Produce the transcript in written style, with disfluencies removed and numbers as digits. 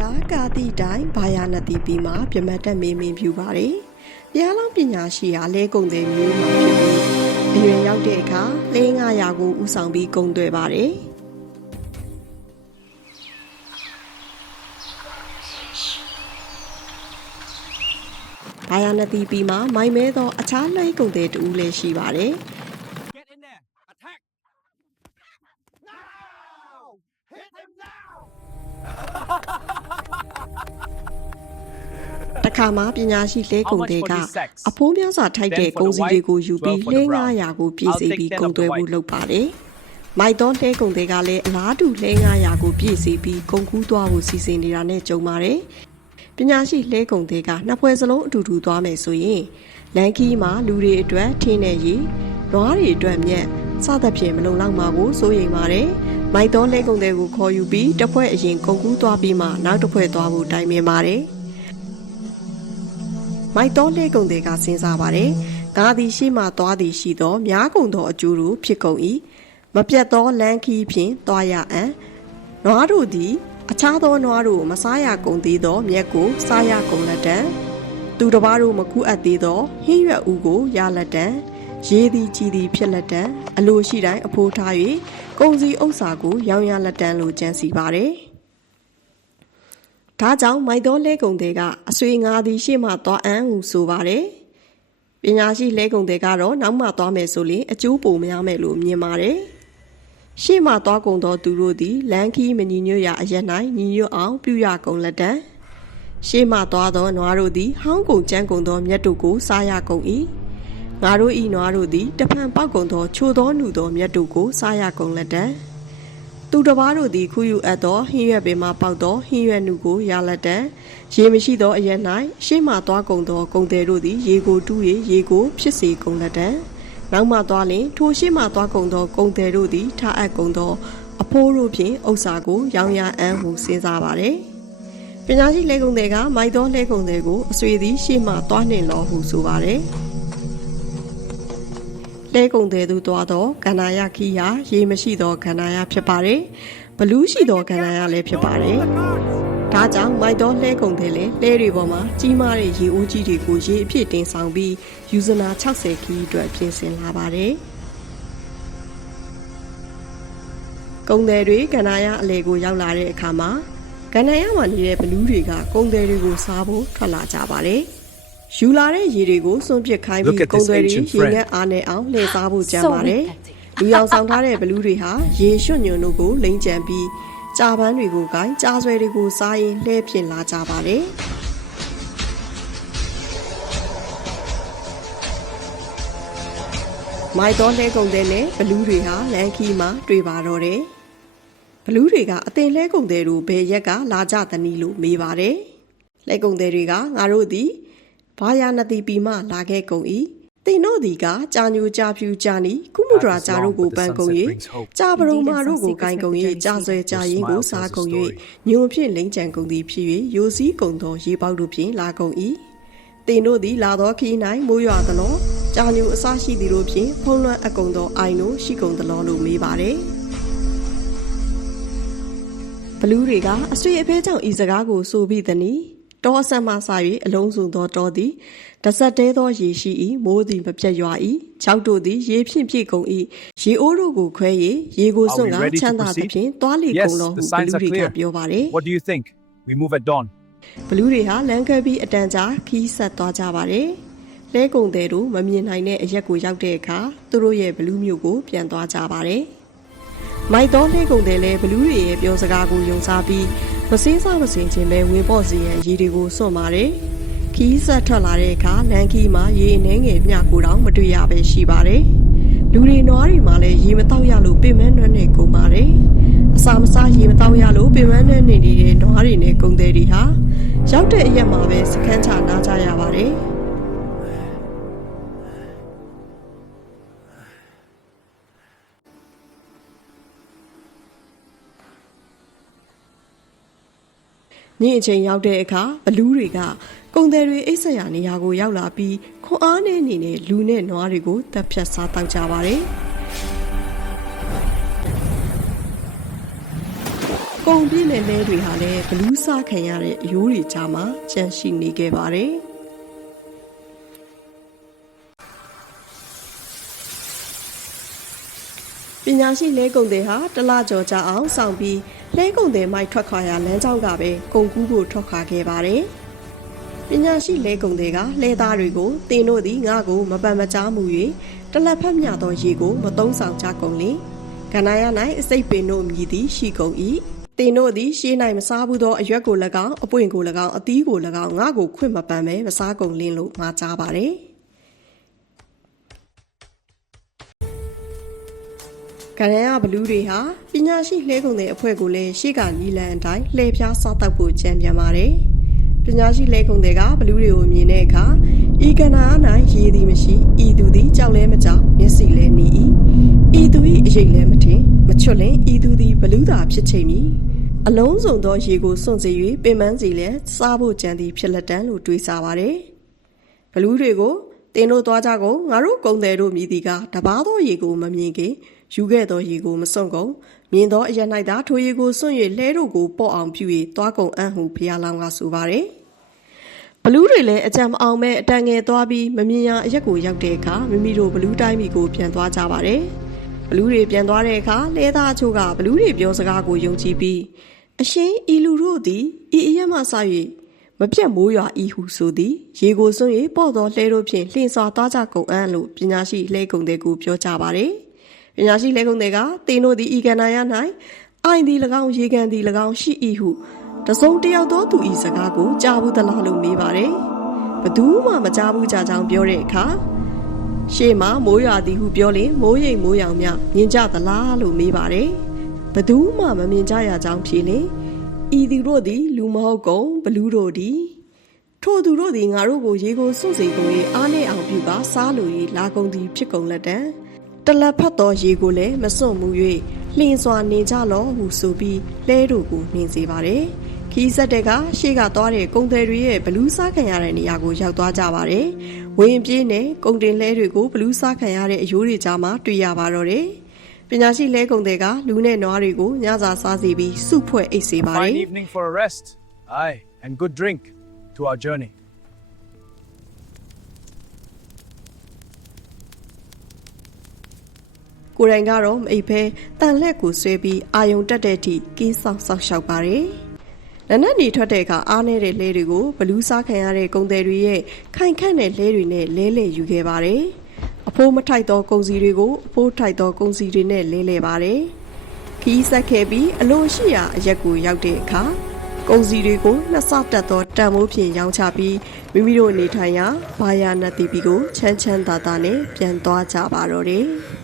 ကကာတိတိုင်းဘာယာနတိပီမှာပြမတ်တက်မေးမင်းပြူပါတယ်။တရားလောင်းပညာရှိဟာလဲကုံတဲ့မျိုးမှာဖြစ်ပြီးအရွယ်ရောက်တဲ့အခါလဲ900ကိုဥဆောင်ပြီးကုံသွဲပါတယ်။ဘာယာနတိပီမှာမိုင်မဲသောအခြားလဲကုံတဲ့တူလည်းရှိပါတယ်။တခါမှပညာရှိလဲကုံတဲ့ကအဖိုးများစွာထိုက်တဲ့ကုံစီတွေကိုယူပြီးလဲ900ကိုပြည့်စေပြီးကုံသွဲဖို့လုပ်ပါတယ်။မိုက်တော့လဲကုံတဲ့ကလည်းအလားတူလဲ900ကိုပြည့်စေပြီးကုံကူးသွားဖို့စီစဉ်နေတာနဲ့ကြုံပါတယ်။ပညာရှိလဲကုံတဲ့ကနှစ်ဖွဲ့စလုံးအတူတူသွားမယ်ဆိုရင်လန်ကီမှာလူတွေအတွက်ထင်းနဲ့ရီနွားတွေအတွက်မြက်စသဖြင့်မလုံလောက်မှာကိုစိုးရိမ်ပါတယ်။မိုက်တော့လဲကုံတဲ့ကိုခေါ်ယူပြီးတစ်ဖွဲ့အရင်ကုံကူးသွားပြီးမှနောက်တစ်ဖွဲ့သွားဖို့တိုင်ပင်ပါတယ်။မိုက်တော်လဲကုံတဲ့ကစဉ်းစားပါတယ်။ငါသည်ရှိမှသွားသည်ရှိသောများကုန်သောအကျိုးတို့ဖြစ်ကုန်၏။မပြတ်သောလမ်းခီးဖြင့်သွားရအံ့။နွားတို့သည်အခြားသောနွားတို့မစားရကုန်သေးသောမြက်ကိုစားရကုန်လက်တံ။သူတစ်ပါးတို့မကူအပ်သေးသောဟင်းရွက်ဦးကိုရလက်တံ။ရေးသည်ကြည်သည်ဖြစ်လက်တံ။အလိုရှိတိုင်းအဖိုးထား၍ကုံစီဥစ္စာကိုရောင်းရလက်တံလိုကြံစီပါတယ်။ဒါကြောင့်မိုက်တော်လဲကုံတဲ့ကအဆွေငါသည်ရှေ့မှသွားအံ့ဟုဆိုပါတယ်။ပညာရှိလဲကုံတဲ့ကတော့နောက်မှသွားမယ်ဆိုရင်အကျိုးပိုများမယ်လို့မြင်ပါတယ်။ရှေ့မှသွားကုန်သောသူတို့သည်လမ်းခီးမညီညွတ်ရာအရက်၌ညီညွတ်အောင်ပြုရကုန်လက်တံ။ရှေ့မှသွားသောနွားတို့သည်ဟောင်းကုန်ကြမ်းကုန်သောမြက်တို့ကိုစားရကုန်၏။ငါတို့ဤနွားတို့သည်တဖန်ပေါက်ကုန်သောချိုသောနုသောမြက်တို့ကိုစားရကုန်လက်တံ။သူတစ်ပါးတို့သည်ခူးယူအပ်သောဟင်းရွက်ပင်မှပေါက်သောဟင်းရွက်နုကိုရလက်တံရေမရှိသောအရက်၌ရှေ့မှသွားကုန်သောကုံတယ်တို့သည်ရေကိုတူး၍ရေကိုဖြစ်စေကုန်လက်တံနောက်မှသွားလင်ထိုရှေ့မှသွားကုန်သောကုံတယ်တို့သည်ထားအပ်ကုန်သောအဖိုးတို့ဖြင့်ဥစ္စာကိုရောင်းရအံ့ဟုစဉ်းစားပါတယ်ပညာရှိလဲကုံတယ်ကမိုက်သောလဲကုံတယ်ကိုအဆွေသည်ရှေ့မှသွားနှင်လောဟုဆိုပါတယ်လဲကုံတဲ့သူသွားတော့ကန္နာယခီယာရေမရှိသောကန္နာယဖြစ်ပါတယ်ဘလူးရှိသောကန္နာယလည်းဖြစ်ပါတယ်ဒါကြောင့်မိုက်တော့လဲကုံတဲ့လေလဲတွေပေါ်မှာကြီးမားတဲ့ရေအိုးကြီးတွေကိုရေအဖြစ်တင်ဆောင်ပြီးယူဇနာ60ခီအတွက်ပြင်ဆင်လာပါတယ်ကုံတဲ့တွေကန္နာယအလေကိုရောက်လာတဲ့အခါမှာကန္နာယမှာနေတဲ့ဘလူးတွေကကုံတဲ့တွေကိုစားဖို့ထွက်လာကြပါတယ်ယူလာတဲ့ရေတွေကိုစွန့်ပစ်ခိုင်းပြီးကုံတွေရေငတ်အားနဲ့အောင်လှည့်စားဖို့ကြံပါတယ်။လူရောင်ဆောင်ထားတဲ့ဘလူးတွေဟာရေရွှွညွန်တို့ကိုလိမ့်ကြံပြီးကြာပန်းတွေကိုကိုင်းကြားဆွဲတွေကိုစားရင်လှည့်ပြင်လာကြပါတယ်။မိုက်တော်လဲကုံတဲ့နဲ့ဘလူးတွေဟာလန်ခီမှာတွေ့ပါတော့တယ်။ဘလူးတွေကအသင်လဲကုံတဲ့တို့ဘယ်ရက်ကလာကြသနည်းလို့မေးပါတယ်။လဲကုံတဲ့တွေကငါတို့သည်ဘာယာနတိပီမှလာခဲ့ကုန်၏တင်တို့သည်ကကြာညိုကြာဖြူကြာနီကုမှုဒရာကြာတို့ကိုပန်းကုန်၍ကြာပရုံမာတို့ကိုကိုင်ကုန်၍ကြာဆွဲကြာရင်ကိုစားကုန်၍ညုံဖြင့်လိမ့်ကြံကုန်သည်ဖြစ်၍ရိုစည်းကုန်သောရေပေါက်တို့ဖြင့်လာကုန်၏တင်တို့သည်လာသောခီး၌မိုးရွာသလောကြာညိုအစရှိသည်တို့ဖြင့်ဖုံးလွှမ်းအကုန်သောအိုင်တို့ရှိကုန်သလောလို့မေးပါတယ်ဘလူးတွေကအဆွေအဖဲကြောင့်ဤစကားကိုဆိုပြီးသည်နီတောအဆက်မှစ၍အလုံးစုံသောတောသည်တဆက်တဲသောရေရှိ၏မိုးသည်မပြတ်ရွာ၏ခြောက်တို့သည်ရေဖြင့်ပြည့်ကုန်၏ရေအိုးတို့ကိုခွဲ၍ရေကိုစွန့်ကချမ်းသာသဖြင့်သွားလေကုန်လောဟုဘလူးတွေကပြောပါတယ် What do you think? We move at dawn. ဘလူးတွေဟာလမ်းခဲပြီးအတန်ကြာခီးဆက်သွားကြပါတယ်လဲကုံတဲ့တို့မမြင်နိုင်တဲ့အရက်ကိုရောက်တဲ့အခါသူတို့ရဲ့ဘလူးမျိုးကိုပြန်သွားကြပါတယ်မိုက်တော်လဲကုံတဲ့လဲဘလူးတွေရဲ့ပြောစကားကိုယုံစားပြီးမစင်းစားမစင်ချင်းပဲဝင်ပေါ့စီရန်ရေတွေကိုစွန့်ပါတယ်ခီးဆက်ထွက်လာတဲ့အခါလမ်းခီးမှာရေအနှဲငယ်မျှကိုတော့မတွေ့ရပဲရှိပါတယ်လူတွေနွားတွေမှာလည်းရေမတောက်ရလို့ပင်မနှွမ်းနေကုန်ပါတယ်အစာမစားရေမတောက်ရလို့ပင်မနှွမ်းနေတဲ့နွားတွေနဲ့ကုံတဲ့တွေဟာရောက်တဲ့အရက်မှာပဲစခန်းချနားကြရပါတယ်နေ့အချိန်ရောက်တဲ့အခါဘလူးတွေကကုံတယ်တွေအိတ်ဆက်ရနေရာကိုရောက်လာပြီးခွန်အားနဲ့နေနဲ့လူနဲ့နွားတွေကိုတပ်ဖြတ်စားတောက်ကြပါတယ် ကုန်ပြည့်နဲ့လဲတွေဟာလည်းဘလူးစားခံရတဲ့အရိုးတွေကြားမှာကျန်ရှိနေခဲ့ပါတယ်။ပညာရှိလဲကုန်တွေဟာတလကျော်ကြာအောင်ဆောင်ပြီးလဲကုန်တွေမိုက်ထွက်ခွာရလမ်းကြောင်းကပဲကုန်ကူးဖို့ထွက်ခွာခဲ့ပါတယ်။ပညာရှိလဲကုန်တွေကလဲသားတွေကိုတင်တို့သည်ငါကိုမပန်မကြားမှု၍တလက်ဖက်မြသောရေကိုမသုံးဆောင်ကြကုန်လေ။ကဏ္ဍရ၌အစိတ်ပင်တို့မြည်သည်ရှိကုန်၏။တင်တို့သည်ရှေး၌မစားဘူးသောအရွက်ကို၎င်းအပွင့်ကို၎င်းအသီးကို၎င်းငါကိုခွင့်မပန်ပဲမစားကုန်လင်းလို့မှာကြားပါတယ်။ကရန်ရဘလူးတွေဟာပညာရှိလဲကုန်တဲ့အဖွဲ့ကိုလည်းရှေ့ကနီလန်အတိုင်းလှည့်ဖျားစားတောက်ဖို့ကြံပြန်ပါတယ်။ပညာရှိလဲကုန်တွေကဘလူးတွေကိုမြင်တဲ့အခါဤကနာ၌ရေသည်မရှိဤသူသည်ကြောက်လဲမကြောက်မျက်စိလဲနီ၏ဤသူ၏အရေးလဲမထင်မချွတ်လင်ဤသူသည်ဘလူးသာဖြစ်ချိန်နီအလုံးစုံသောရေကိုစွန့်စေ၍ပင်ပန်းစီလဲစားဖို့ကြံသည်ဖြစ်လက်တန်းလို့တွေးစားပါတယ်။ဘလူးတွေကိုတင်တို့သွားကြကုန်ငါတို့ကုံတယ်တို့မြည်သည်ကတပားသောရေကိုမမြင်ခင်ယူခဲ့သောရေကိုမစွန့်ကုန်မြင်သောအရ၌သာထိုရေကိုစွန့်၍လဲတို့ကိုပေါ့အောင်ပြု၍သွားကုန်အံ့ဟုဘုရားလောင်းကဆိုပါတယ်။ဘလူးတွေလည်းအကြံမအောင်မဲ့အတန်ငယ်သွားပြီးမမြင်ရအရက်ကိုရောက်တဲ့အခါမိမိတို့ဘလူးတိုင်းမီကိုပြန်သွားကြပါတယ်။ဘလူးတွေပြန်သွားတဲ့အခါလဲသားအချို့ကဘလူးတွေပြောစကားကိုယုံကြည်ပြီးအရှင်ဤလူတို့သည်ဤအရက်မှစ၍မပြတ်မိုးရွာဤဟုဆိုသည်ရေကိုစွန့်၍ပေါ့သောလှဲတို့ဖြင့်လှင်စွာသွားကြကုန်အံ့လို့ပညာရှိလှဲကုန်တဲ့ကိုပြောကြပါတယ်။ပညာရှိလဲကုန်တွေကတင်တို့သည်ဤကဏ္ဍရ၌အိုင်သည်၎င်းရေကန်သည်၎င်းရှိ၏ဟုတစုံတယောက်သောသူဤစကားကိုကြားဘူးသလားလို့မေးပါတယ်။ဘသူမှမကြားဘူးကြကြောင်းပြောတဲ့အခါရှေ့မှာမိုးရွာသည်ဟုပြောရင်မိုးရိမ်မိုးရောင်များမြင်ကြသလားလို့မေးပါတယ်။ဘသူမှမမြင်ကြရကြောင်းဖြေလင်ဤသူတို့သည်လူမဟုတ်ကုန်ဘလူးတို့သည်ထို့သူတို့သည်ငါတို့ကိုရေကိုစွန့်စေကုန်၏အားနှင့်အောင်ပြုပါစားလို၏လာကုန်သည်ဖြစ်ကုန်လက်တံတလက်ဖက်သောရေကိုလည်းမစွန့်မှု၍လှင်စွာနေကြလောဟုဆိုပြီးလဲတို့ကိုမြင်စေပါတယ်ခီးဆက်တဲ့ကရှေ့ကသွားတဲ့ကုံတယ်တွေရဲ့ဘလူးစားခံရတဲ့နေရာကိုရောက်သွားကြပါတယ်ဝင်းပြေးနဲ့ကုံတင်လဲတွေကိုဘလူးစားခံရတဲ့အယိုးတွေကြားမှာတွေ့ရပါတော့တယ်ပညာရှိလဲကုံတွေကလူနဲ့နွားတွေကိုညစာစားစီပြီးစုဖွဲ့အိတ်စေပါတယ် Fine evening for a rest. Aye, and good drink to our journey. ကိုယ်တိုင်ကတော့မအိပ်ဖဲတန်လက်ကိုဆွဲပြီးအာယုံတက်တဲ့အထိကင်းဆောင်ဆောက်ရှောက်ပါတယ်။လက်နက်နေထွက်တဲ့အခါအားနေတဲ့လဲတွေကိုဘလူးစားခံရတဲ့ကုံတယ်တွေရဲ့ခိုင်ခန့်တဲ့လဲတွေနဲ့လဲလှယ်ယူခဲ့ပါတယ်။အဖိုးမထိုက်သောကုံစီတွေကိုအဖိုးထိုက်သောကုံစီတွေနဲ့လဲလှယ်ပါတယ်။ခီးဆက်ခဲ့ပြီးအလိုရှိရာအရက်ကိုရောက်တဲ့အခါကုံစီတွေကိုနှစ်ဆတက်သောတန်မိုးဖြင့်ရောင်းချပြီးမိမိတို့နေထိုင်ရာဘာယာနတ်တီပီကိုချမ်းချမ်းသာသာနဲ့ပြန်သွားကြပါတော့တယ်။